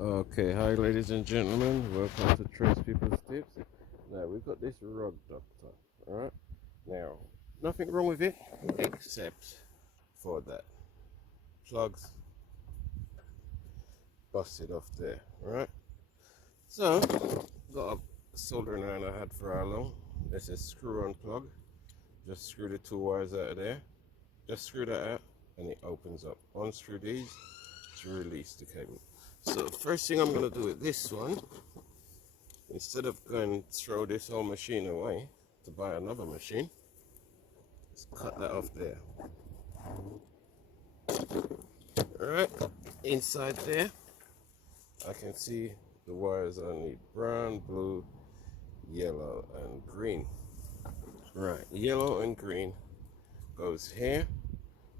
Okay, hi ladies and gentlemen, welcome to Trace People's Tips. Now we've got this rug doctor, alright? Now, nothing wrong with it except for that plugs busted off there, alright? So, got a soldering iron I had for how long? This is screw on plug. Just screw the two wires out of there. Just screw that out and it opens up. Unscrew these to release the cable. So first thing I'm going to do with this one, instead of going to throw this whole machine away to buy another machine, let's cut that off there. Alright, inside there I can see the wires I need: brown, blue, yellow and green. Right, yellow and green goes here,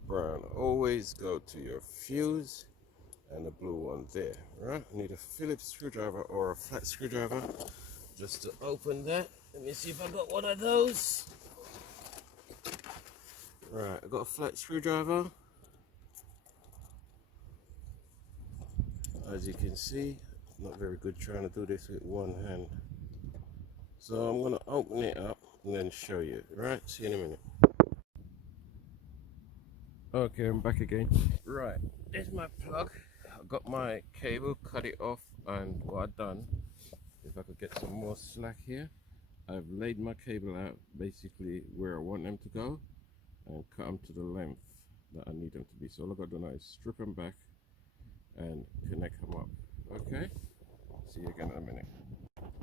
brown always go to your fuse, and the blue one there. Right, I need a Phillips screwdriver or a flat screwdriver just to open that. Let me see if I got one of those. Right, I got a flat screwdriver. As you can see, not very good trying to do this with one hand. So I'm going to open it up and then show you. Right, see you in a minute. Okay, I'm back again. Right, there's my plug. I got my cable, cut it off, and what I've done, if I could get some more slack here, I've laid my cable out basically where I want them to go and cut them to the length that I need them to be. So all I've got to do now is strip them back and connect them up. Okay, see you again in a minute.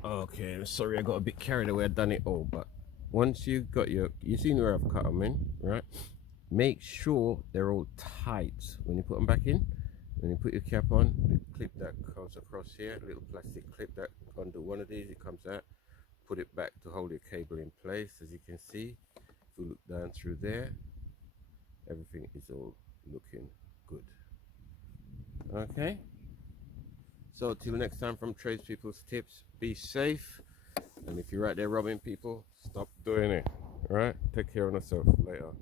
Okay, I'm sorry I got a bit carried away. I've done it all, but once you've got you seen where I've cut them in, right? Make sure they're all tight when you put them back in. When you put your cap on, the clip that comes across here, a little plastic clip that under one of these, it comes out. Put it back to hold your cable in place. As you can see, if we look down through there, everything is all looking good. Okay, so till next time from Trace People's Tips, be safe, and if you're out there robbing people, stop doing it. All right, take care of yourself. Later.